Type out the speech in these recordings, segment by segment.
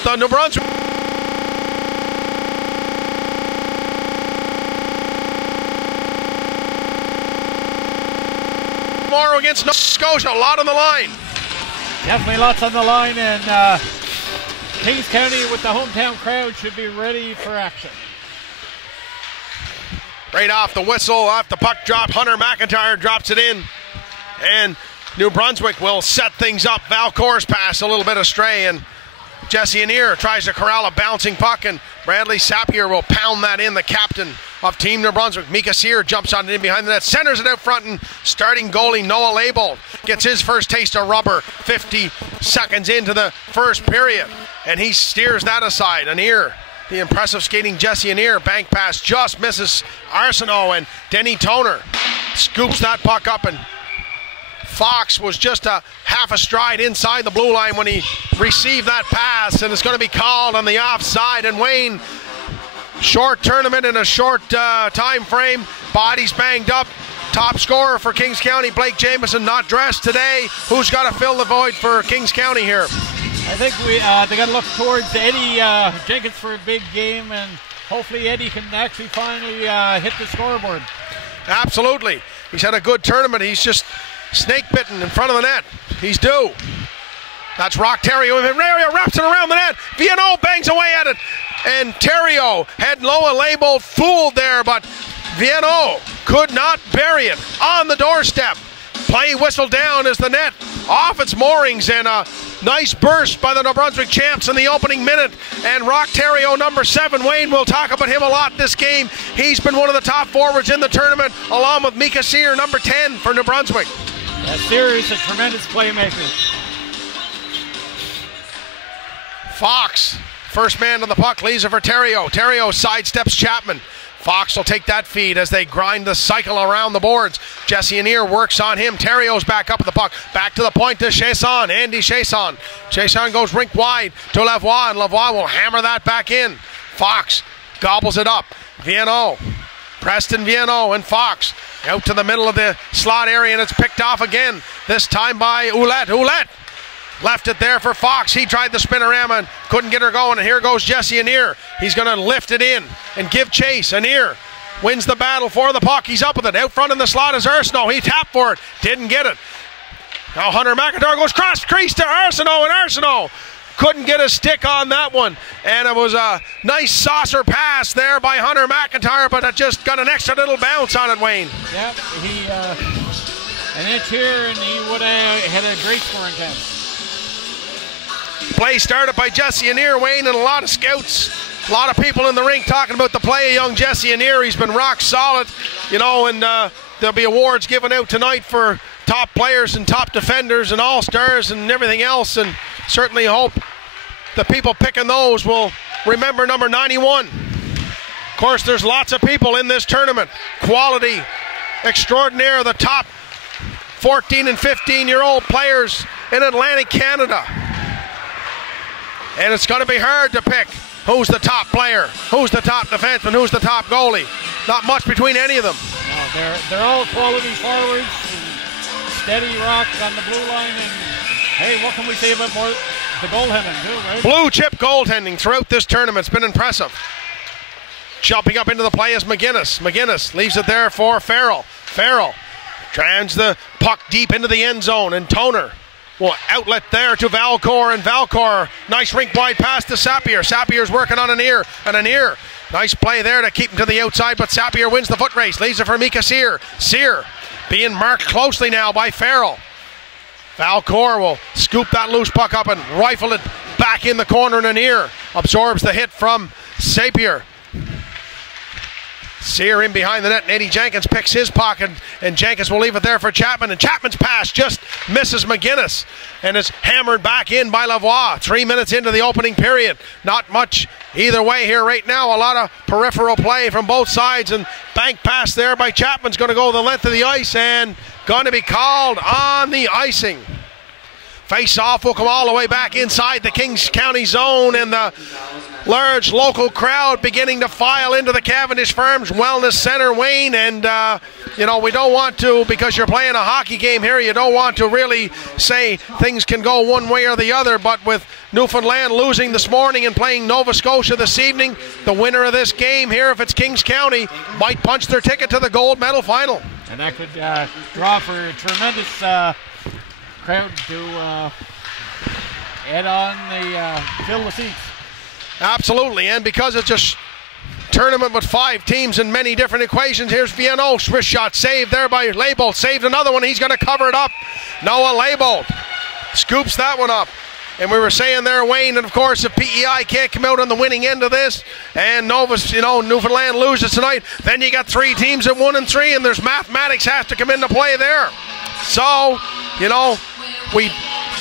the New Brunswick. Tomorrow against Nova Scotia, a lot on the line. Definitely lots on the line, and Kings County with the hometown crowd should be ready for action. Right off the whistle, off the puck drop, Hunter McIntyre drops it in, and New Brunswick will set things up. Valcour's pass a little bit astray, and Jesse Anir tries to corral a bouncing puck, and Bradley Sapier will pound that in, the captain of Team New Brunswick. Mika Sear jumps on it in behind the net, centers it out front, and starting goalie Noah Label gets his first taste of rubber 50 seconds into the first period, and he steers that aside. Anir, the impressive skating Jesse Anir, bank pass just misses Arsenault, and Denny Toner scoops that puck up, and Fox was just a half a stride inside the blue line when he received that pass, and it's going to be called on the offside. And Wayne, short tournament in a short time frame, bodies banged up. Top scorer for Kings County, Blake Jameson, not dressed today. Who's got to fill the void for Kings County here? I think they got to look towards Eddie Jenkins for a big game, and hopefully Eddie can actually finally hit the scoreboard. Absolutely. He's had a good tournament. He's just snake bitten in front of the net. He's due. That's Rock Terrio. Terrio wraps it around the net. Viano bangs away at it. And Terrio had Noah Label fooled there, but Viano could not bury it on the doorstep. Play whistled down as the net off its moorings, and a nice burst by the New Brunswick champs in the opening minute. And Rock Terrio, number 7, Wayne, will talk about him a lot this game. He's been one of the top forwards in the tournament, along with Mika Sear, number 10 for New Brunswick. That Sear is a tremendous playmaker. Fox, first man to the puck, leaves it for Terrio. Terrio sidesteps Chapman. Fox will take that feed as they grind the cycle around the boards. Jesse Anir works on him. Terrio's back up at the puck. Back to the point to Chasson. Andy Chasson. Chasson goes rink wide to Lavoie, and Lavoie will hammer that back in. Fox gobbles it up. Viano. Preston Viano and Fox out to the middle of the slot area, and it's picked off again. This time by Ouellette. Ouellette left it there for Fox. He tried the spinorama and couldn't get her going, and here goes Jesse Anir. He's going to lift it in and give chase. Anir wins the battle for the puck. He's up with it. Out front in the slot is Arsenault. He tapped for it. Didn't get it. Now Hunter McIntyre goes cross crease to Arsenault, and Arsenault couldn't get a stick on that one. And it was a nice saucer pass there by Hunter McIntyre, but it just got an extra little bounce on it, Wayne. Yep, he an inch here, and he would have had a great scoring chance. Play started by Jesse Anir, Wayne, and a lot of scouts, a lot of people in the rink talking about the play of young Jesse Anir. He's been rock solid, you know, and there'll be awards given out tonight for top players and top defenders and all-stars and everything else, and certainly hope the people picking those will remember number 91. Of course, there's lots of people in this tournament. Quality extraordinaire, the top 14 and 15-year-old players in Atlantic Canada. And it's going to be hard to pick who's the top player, who's the top defenseman, who's the top goalie. Not much between any of them. No, they're all quality forwards, steady rock on the blue line, and hey, what can we say about more the goaltending too, right? Blue chip goaltending throughout this tournament. It's been impressive. Jumping up into the play is McGinnis. McGinnis leaves it there for Farrell. Farrell trans the puck deep into the end zone, and Toner will outlet there to Valcour, and Valcour, nice rink wide pass to Sapier. Sapier's working on Anir, and Anir, nice play there to keep him to the outside, but Sapier wins the foot race, leaves it for Mika Sear. Sear being marked closely now by Farrell. Valcour will scoop that loose puck up and rifle it back in the corner, and Anir absorbs the hit from Sapier. Sear in behind the net, and Eddie Jenkins picks his pocket, and Jenkins will leave it there for Chapman, and Chapman's pass just misses McGinnis, and is hammered back in by Lavoie. 3 minutes into the opening period. Not much either way here right now. A lot of peripheral play from both sides, and bank pass there by Chapman's going to go the length of the ice, and going to be called on the icing. Face-off will come all the way back inside the Kings County zone, and the large local crowd beginning to file into the Cavendish Farms Wellness Center, Wayne, and you know, we don't want to, because you're playing a hockey game here, you don't want to really say things can go one way or the other, but with Newfoundland losing this morning and playing Nova Scotia this evening, the winner of this game here, if it's Kings County, might punch their ticket to the gold medal final. And that could draw for a tremendous crowd to add on the fill the seats. Absolutely, and because it's just tournament with 5 teams and many different equations, here's Vienno's wrist shot saved there by Leibold. Saved another one. He's going to cover it up. Noah Leibold scoops that one up. And we were saying there, Wayne, and of course, if PEI can't come out on the winning end of this, and Newfoundland loses tonight, then you got 3 teams at 1 and 3, and there's mathematics has to come into play there. So, you know, we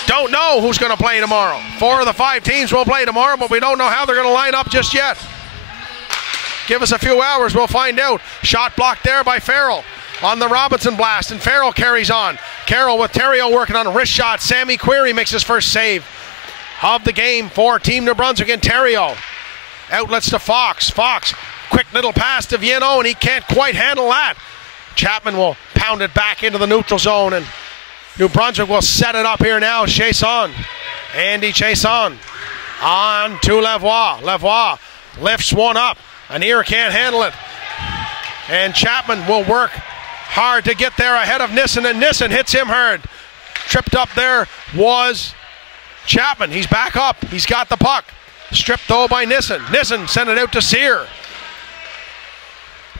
don't know who's going to play tomorrow. 4 of the 5 teams will play tomorrow, but we don't know how they're going to line up just yet. Give us a few hours, we'll find out. Shot blocked there by Farrell on the Robinson blast, and Farrell carries on. Carroll with Terrio working on a wrist shot. Sammy Query makes his first save of the game for Team New Brunswick, and Terrio. Outlets to Fox. Fox, quick little pass to Vienno, and he can't quite handle that. Chapman will pound it back into the neutral zone, and New Brunswick will set it up here now. Chasson. Andy Chasson on to Lavoie. Lavoie lifts one up. Anier can't handle it. And Chapman will work hard to get there ahead of Nissen, and Nissen hits him hard. Tripped up there was Chapman. He's back up. He's got the puck. Stripped though by Nissen. Nissen sent it out to Sear.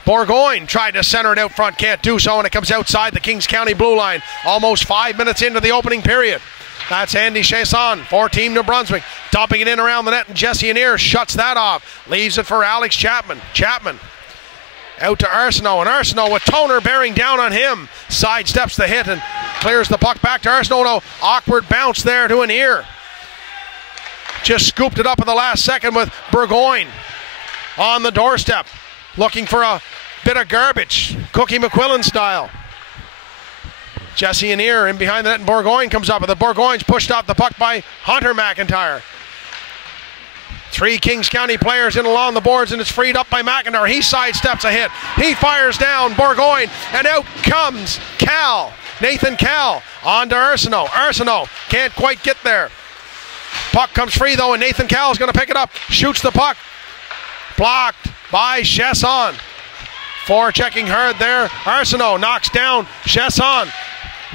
Bourgogne tried to center it out front, can't do so, and it comes outside the Kings County blue line. Almost 5 minutes into the opening period. That's Andy Chasson for Team New Brunswick. Dumping it in around the net, and Jesse Anier shuts that off. Leaves it for Alex Chapman. Chapman out to Arsenault, and Arsenault with Toner bearing down on him. Sidesteps the hit and clears the puck back to Arsenault. No, awkward bounce there to Anier. Just scooped it up at the last second with Bourgogne on the doorstep. Looking for a bit of garbage, Cookie McQuillan style. Jesse Anier in behind the net, and Bourgogne comes up with it. Bourgogne's pushed off the puck by Hunter McIntyre. 3 Kings County players in along the boards, and it's freed up by McIntyre. He sidesteps a hit. He fires down Bourgogne, and out comes Cal. Nathan Cal on to Arsenault. Arsenault can't quite get there. Puck comes free though, and Nathan Cal is going to pick it up. Shoots the puck. Blocked by Chasson. Forechecking hard there. Arsenault knocks down Chasson.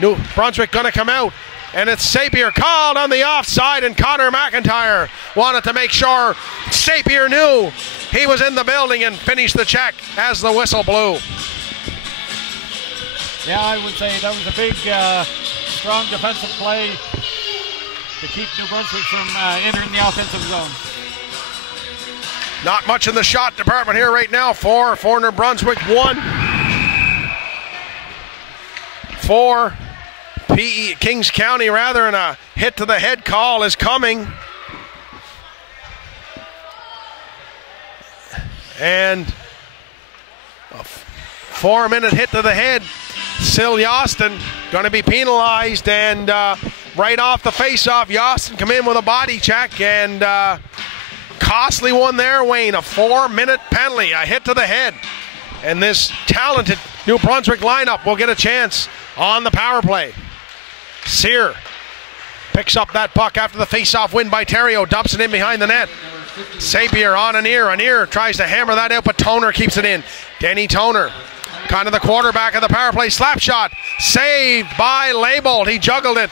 New Brunswick going to come out, and it's Sapir called on the offside, and Connor McIntyre wanted to make sure Sapir knew he was in the building and finished the check as the whistle blew. Yeah, I would say that was a big, strong defensive play to keep New Brunswick from entering the offensive zone. Not much in the shot department here right now for New Brunswick. 1 for Kings County, rather, and a hit to the head call is coming. And a 4-minute hit to the head. Sil Yostin going to be penalized, and right off the face-off, Yostin come in with a body check, and costly one there, Wayne. A 4-minute penalty, a hit to the head. And this talented New Brunswick lineup will get a chance on the power play. Sear picks up that puck after the face-off win by Terrio, dumps it in behind the net. Sapir on Anier. Anier tries to hammer that out, but Toner keeps it in. Denny Toner, kind of the quarterback of the power play. Slap shot, saved by Leibold. He juggled it.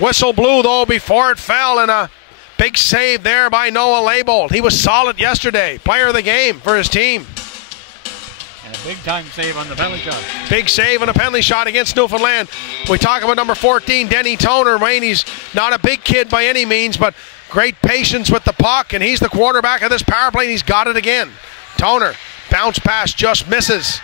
Whistle blew though before it fell, and a big save there by Noah Leibold. He was solid yesterday. Player of the game for his team. And a big-time save on the penalty shot. Big save on a penalty shot against Newfoundland. We talk about number 14, Denny Toner. Wayne, he's not a big kid by any means, but great patience with the puck, and he's the quarterback of this power play, and he's got it again. Toner, bounce pass just misses.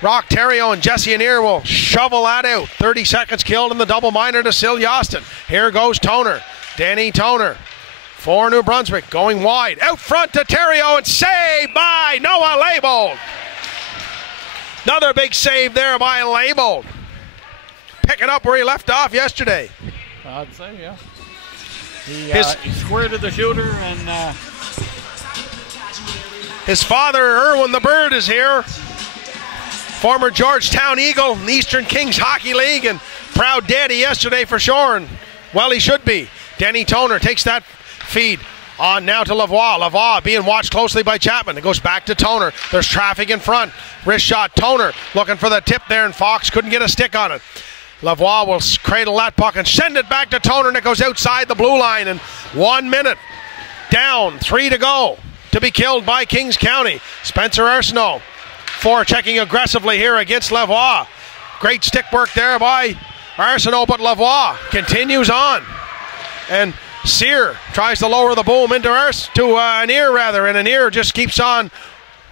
Rock Terrio and Jesse Anier will shovel that out. 30 seconds killed in the double minor to Sil Yostin. Here goes Toner. Danny Toner for New Brunswick, going wide. Out front to Terrio, and saved by Noah Leibold. Another big save there by Leibold. Picking up where he left off yesterday. I'd say, yeah. He squirted the shooter and His father, Irwin the Bird, is here. Former Georgetown Eagle in the Eastern Kings Hockey League, and proud daddy yesterday for sure, and well, he should be. Denny Toner takes that feed on now to Lavoie. Lavoie being watched closely by Chapman. It goes back to Toner. There's traffic in front. Wrist shot. Toner looking for the tip there, and Fox couldn't get a stick on it. Lavoie will cradle that puck and send it back to Toner, and it goes outside the blue line. And 1 minute down, 3 to go to be killed by Kings County. Spencer Arsenault checking aggressively here against Lavoie. Great stick work there by Arsenault, but Lavoie continues on. And Sear tries to lower the boom into Anir rather, and Anir just keeps on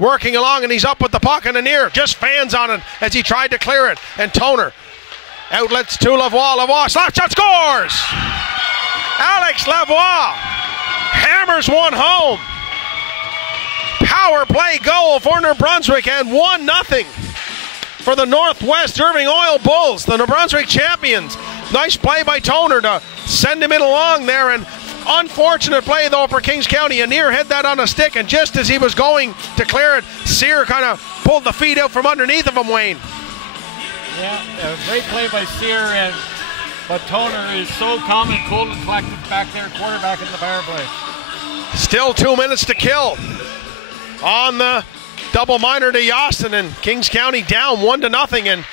working along, and he's up with the puck, and Anir just fans on it as he tried to clear it. And Toner outlets to Lavoie. Lavoie slap shot, scores! Alex Lavoie hammers one home. Power play goal for New Brunswick, and 1-0 for the Northwest Irving Oil Bulls, the New Brunswick champions. Nice play by Toner to send him in along there, and unfortunate play though for Kings County. Anir had that on a stick, and just as he was going to clear it, Sear kind of pulled the feet out from underneath of him, Wayne. Yeah, a great play by Sear, but Toner is so calm and cool and collected back there, quarterback in the power play. Still 2 minutes to kill on the double minor to Yostin, and Kings County down 1-0, and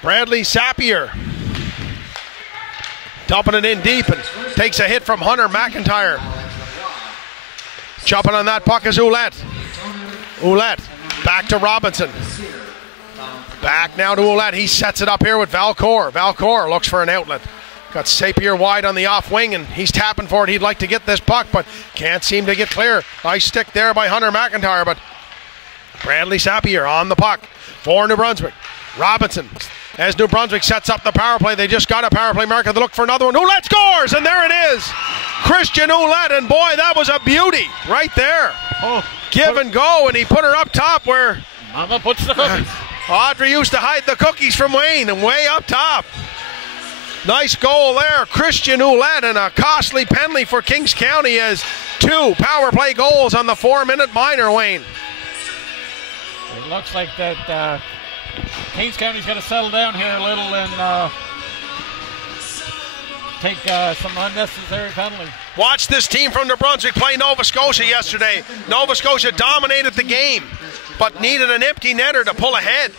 Bradley Sapir dumping it in deep and takes a hit from Hunter McIntyre. Jumping on that puck is Ouellette. Ouellette back to Robinson. Back now to Ouellette. He sets it up here with Valcourt. Valcourt looks for an outlet. Got Sapir wide on the off wing, and he's tapping for it. He'd like to get this puck, but can't seem to get clear. Nice stick there by Hunter McIntyre, but Bradley Sapir on the puck for New Brunswick. Robinson, as New Brunswick sets up the power play. They just got a power play marker. They look for another one. Ouellette scores, and there it is. Christian Ouellette, and boy, that was a beauty right there. Give and go, and he put her up top where Mama puts the cookies. Audrey used to hide the cookies from Wayne, and way up top. Nice goal there, Christian Ouellette, and a costly penalty for Kings County as 2 power play goals on the 4-minute minor, Wayne. It looks like that Kings County's got to settle down here a little and take some unnecessary penalty. Watch this team from New Brunswick play Nova Scotia yesterday. Nova Scotia dominated the game, but needed an empty netter to pull ahead.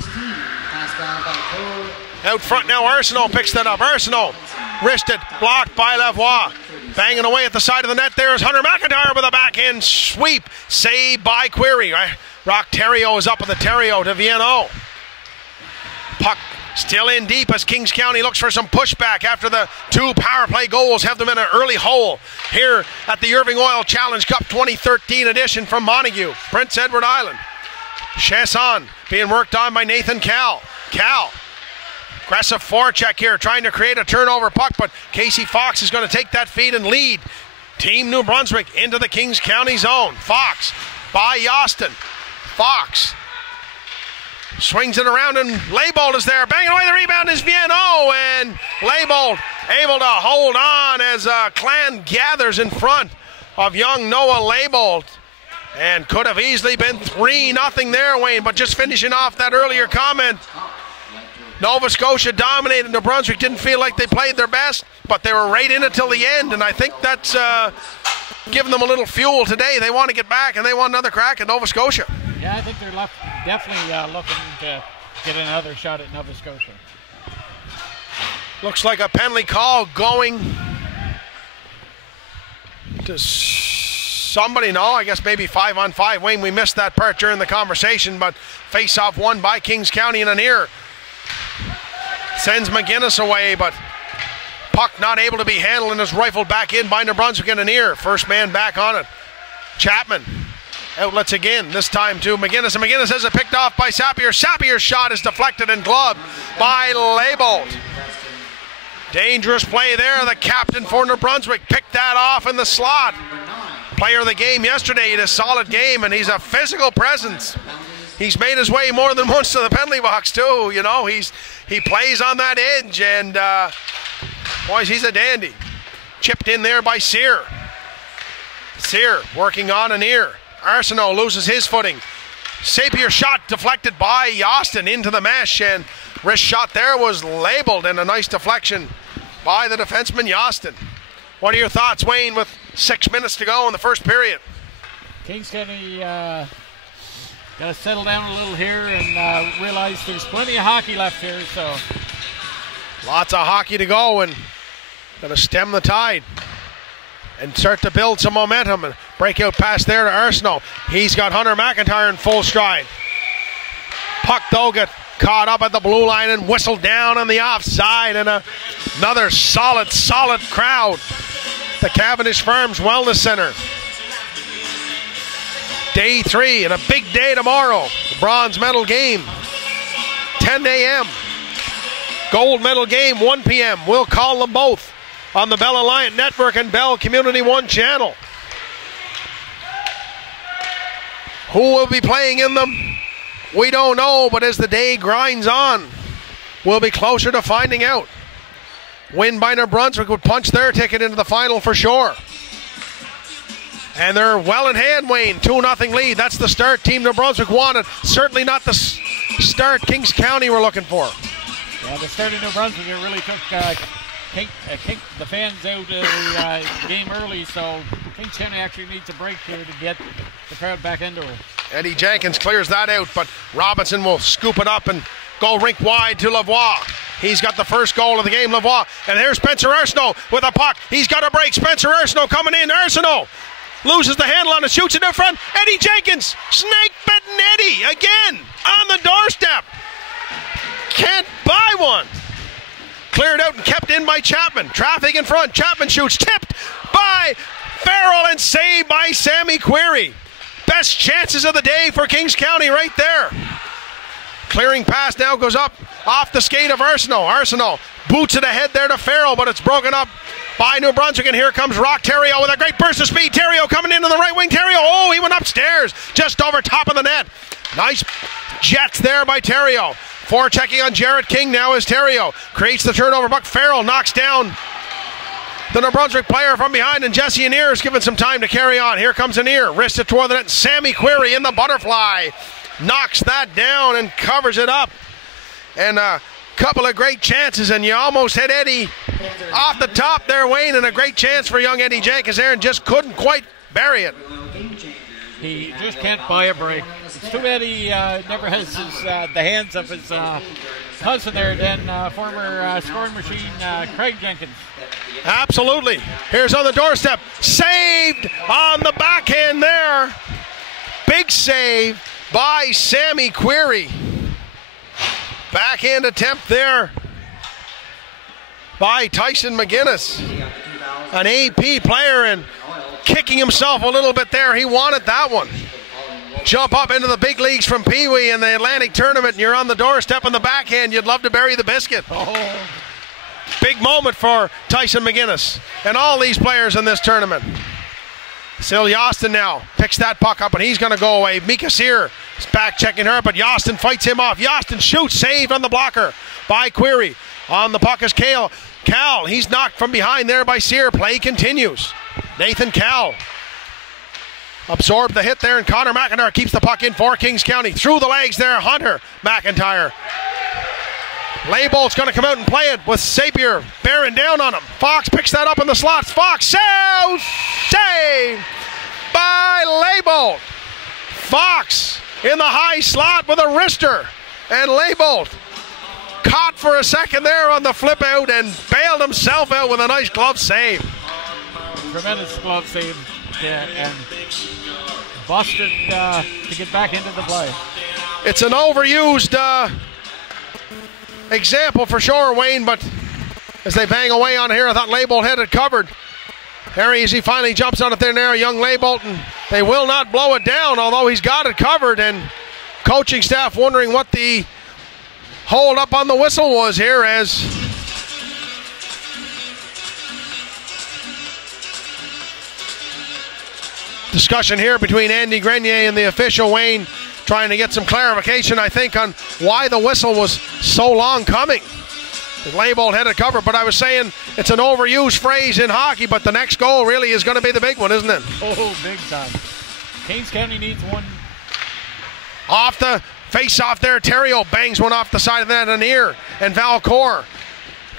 Out front now, Arsenault picks that up. Arsenault wristed, blocked by Lavoie. Banging away at the side of the net there is Hunter McIntyre with a backhand sweep. Saved by Query. Rock Terrio is up with the Terrio to Viano. Puck still in deep as Kings County looks for some pushback after the 2 power play goals have them in an early hole here at the Irving Oil Challenge Cup 2013 edition from Montague, Prince Edward Island. Chasson being worked on by Nathan Cal. Cal, aggressive forecheck here, trying to create a turnover puck, but Casey Fox is going to take that feed and lead Team New Brunswick into the Kings County zone. Fox by Yostin. Fox swings it around, and Leibold is there. Banging away, the rebound is Viano, and Leibold able to hold on as Clan gathers in front of young Noah Leibold. And could have easily been 3-0 there, Wayne, but just finishing off that earlier comment, Nova Scotia dominated. New Brunswick didn't feel like they played their best, but they were right in it till the end, and I think that's giving them a little fuel today. They want to get back, and they want another crack at Nova Scotia. Yeah, I think they're definitely looking to get another shot at Nova Scotia. Looks like a penalty call going to somebody. No, I guess maybe 5-on-5. Wayne, we missed that part during the conversation, but face-off won by Kings County, and Anir sends McGinnis away, but puck not able to be handled and is rifled back in by New Brunswick, and Anir, first man back on it. Chapman outlets again, this time to McGinnis, and McGinnis has it picked off by Sapir. Sapir's shot is deflected and gloved by Leibold. Dangerous play there. The captain for New Brunswick picked that off in the slot. Player of the game yesterday. He had a solid game, and he's a physical presence. He's made his way more than once to the penalty box too. You know, he plays on that edge, and boys, he's a dandy. Chipped in there by Sear. Sear working on Anir. Arsenault loses his footing. Sapir shot deflected by Yostin into the mesh, and wrist shot there was labeled, and a nice deflection by the defenseman Yostin. What are your thoughts, Wayne, with 6 minutes to go in the first period? Kings County got to settle down a little here and realize there's plenty of hockey left here. So lots of hockey to go, and going to stem the tide and start to build some momentum. And breakout pass there to Arsenault. He's got Hunter McIntyre in full stride. Puck, though, got caught up at the blue line and whistled down on the offside. And another solid crowd. The Cavendish Farms Wellness Center. Day 3 and a big day tomorrow. The bronze medal game, 10 a.m. Gold medal game, 1 p.m. We'll call them both on the Bell Alliant Network and Bell Community 1 channel. Who will be playing in them? We don't know, but as the day grinds on, we'll be closer to finding out. Win by New Brunswick would punch their ticket into the final for sure. And they're well in hand, Wayne. 2-0 lead. That's the start Team New Brunswick wanted. Certainly not the start Kings County were looking for. Yeah, the start of New Brunswick, it really took the fans out of the game early, so Kings County actually needs a break here to get the crowd back into it. Eddie Jenkins clears that out, but Robinson will scoop it up and go rink wide to Lavoie. He's got the first goal of the game, Lavoie. And here's Spencer Arsenault with a puck. He's got a break. Spencer Arsenault coming in. Arsenault loses the handle on it, shoots it in front. Eddie Jenkins, snake-bitten Eddie, again, on the doorstep. Can't buy one. Cleared out and kept in by Chapman. Traffic in front. Chapman shoots, tipped by Farrell and saved by Sammy Query. Best chances of the day for Kings County right there. Clearing pass now goes up off the skate of Arsenault. Arsenault boots it ahead there to Farrell, but it's broken up by New Brunswick, and here comes Rock Theriault with a great burst of speed. Theriault coming into the right wing. Theriault, he went upstairs, just over top of the net. Nice jets there by Theriault. Forechecking on Jarrett King now is Theriault. Creates the turnover, Buck Farrell knocks down the New Brunswick player from behind, and Jesse Anier is given some time to carry on. Here comes Anier, wristed toward the net. Sammy Query in the butterfly knocks that down and covers it up. And a couple of great chances, and you almost hit Eddie off the top there, Wayne, and a great chance for young Eddie Jenkins there, and just couldn't quite bury it. He just can't buy a break. It's too bad he never has the hands of his cousin there, then former scoring machine Craig Jenkins. Absolutely. Here's on the doorstep. Saved on the backhand there. Big save by Sammy Query. Backhand attempt there by Tyson McGinnis. An AP player, and kicking himself a little bit there. He wanted that one. Jump up into the big leagues from Pee Wee in the Atlantic Tournament, and you're on the doorstep on the backhand. You'd love to bury the biscuit. Oh. Big moment for Tyson McGinnis and all these players in this tournament. Still Yostin now picks that puck up, and he's going to go away. Mika Sear is back checking her, but Yostin fights him off. Yostin shoots, saved on the blocker by Query. On the puck is Cal. He's knocked from behind there by Sear. Play continues. Nathan Cal absorbed the hit there, and Connor McIntyre keeps the puck in for Kings County. Through the legs there, Hunter McIntyre. Leibold's going to come out and play it with Sapir bearing down on him. Fox picks that up in the slots. Fox save by Leibold. Fox in the high slot with a wrister, and Leibold caught for a second there on the flip out and bailed himself out with a nice glove save. Tremendous glove save, and busted to get back into the play. It's an overused example for sure, Wayne, but as they bang away on here, I thought Leibold had it covered. There he finally jumps on it there now, young Leibold, and they will not blow it down, although he's got it covered, and coaching staff wondering what the hold up on the whistle was here, as discussion here between Andy Grenier and the official, Wayne, trying to get some clarification, I think, on why the whistle was so long coming. The Leibold had it covered, but I was saying it's an overused phrase in hockey, but the next goal really is going to be the big one, isn't it? Oh, big time. Kings County needs one. Off the face-off there, Terrio bangs one off the side of that, Anir and Valcourt.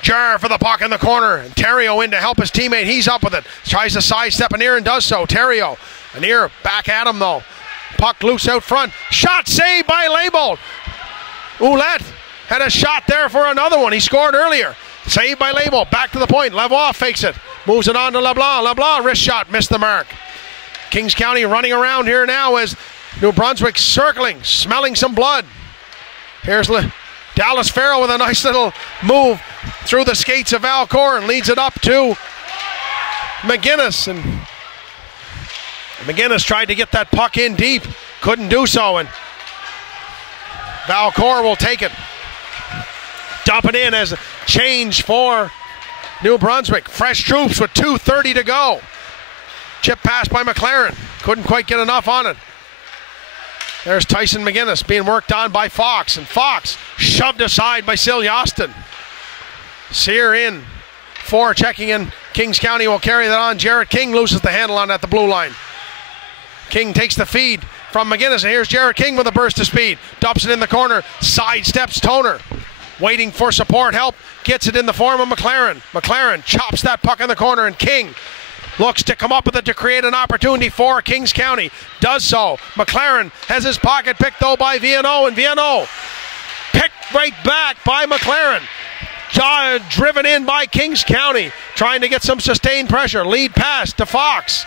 Jar for the puck in the corner. And Terrio in to help his teammate. He's up with it. Tries to sidestep Anir and does so. Terrio. Anir back at him though. Puck loose out front. Shot saved by Label. Ouellette had a shot there for another one. He scored earlier. Saved by Label. Back to the point. Levois fakes it. Moves it on to LeBlanc. LeBlanc wrist shot. Missed the mark. Kings County running around here now as New Brunswick circling. Smelling some blood. Here's Dallas Farrell with a nice little move through the skates of Valcourt and leads it up to McGinnis. And McGinnis tried to get that puck in deep. Couldn't do so. And Valcourt will take it. Dump it in as a change for New Brunswick. Fresh troops with 2:30 to go. Chip pass by McLaren. Couldn't quite get enough on it. There's Tyson McGinnis being worked on by Fox. And Fox shoved aside by Siljaston. Sear in. Four checking in. Kings County will carry that on. Jarrett King loses the handle on at the blue line. King takes the feed from McGinnis. And here's Jarrett King with a burst of speed. Dumps it in the corner. Sidesteps Toner. Waiting for support help. Gets it in the form of McLaren. McLaren chops that puck in the corner. And King looks to come up with it to create an opportunity for Kings County. Does so. McLaren has his pocket picked though by Viano, and Viano picked right back by McLaren. Driven in by Kings County, trying to get some sustained pressure. Lead pass to Fox.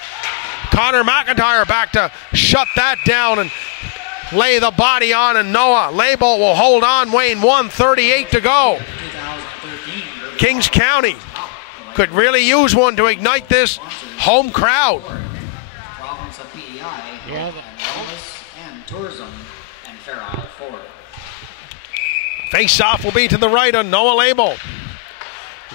Connor McIntyre back to shut that down and lay the body on, and Noah Label will hold on. Wayne, 1:38 to go. Kings County could really use one to ignite this home crowd. Yeah, and tourism and Fair Isle forward. Face-off will be to the right on Noah Label.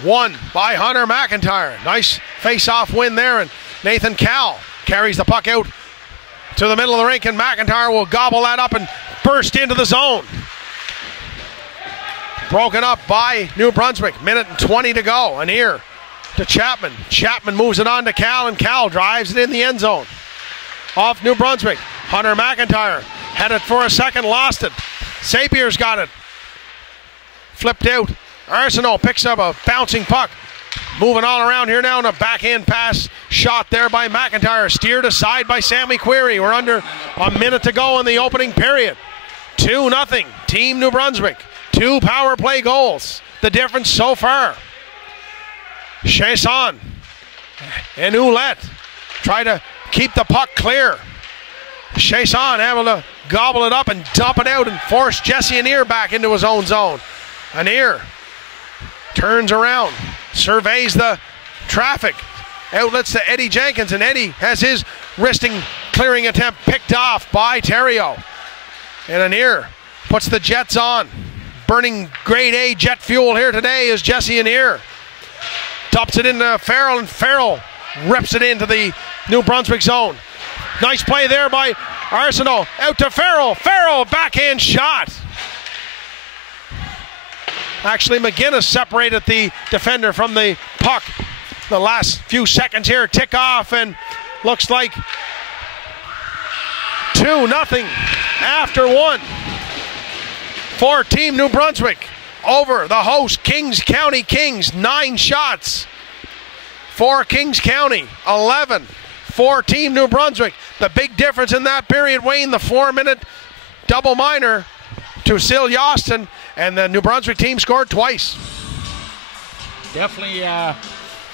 Won by Hunter McIntyre. Nice face-off win there, and Nathan Cal carries the puck out to the middle of the rink, and McIntyre will gobble that up and burst into the zone. Broken up by New Brunswick. 1:20 to go. Anir to Chapman. Chapman moves it on to Cal, and Cal drives it in the end zone. Off New Brunswick. Hunter McIntyre had it for a second, lost it. Sapier's got it. Flipped out. Arsenault picks up a bouncing puck. Moving all around here now, and a backhand pass shot there by McIntyre. Steered aside by Sammy Query. We're under a minute to go in the opening period. 2-0. Team New Brunswick. 2 power play goals. The difference so far. Chasson and Ouellette try to keep the puck clear. Chasson able to gobble it up and dump it out and force Jesse Anir back into his own zone. Anir turns around, surveys the traffic, outlets to Eddie Jenkins, and Eddie has his wristing clearing attempt picked off by Terrio. And Anir puts the Jets on. Burning grade A jet fuel here today is Jesse Anir. Dumps it into Farrell, and Farrell rips it into the New Brunswick zone. Nice play there by Arsenault. Out to Farrell. Farrell, backhand shot. Actually, McGinnis separated the defender from the puck. The last few seconds here tick off, and looks like 2-0 after 1 for Team New Brunswick over the host Kings County Kings. 9 shots for Kings County, 11 for Team New Brunswick. The big difference in that period, Wayne, the 4-minute double minor to Siljaston, and the New Brunswick team scored twice. Definitely got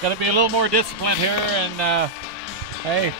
to be a little more disciplined here, and hey,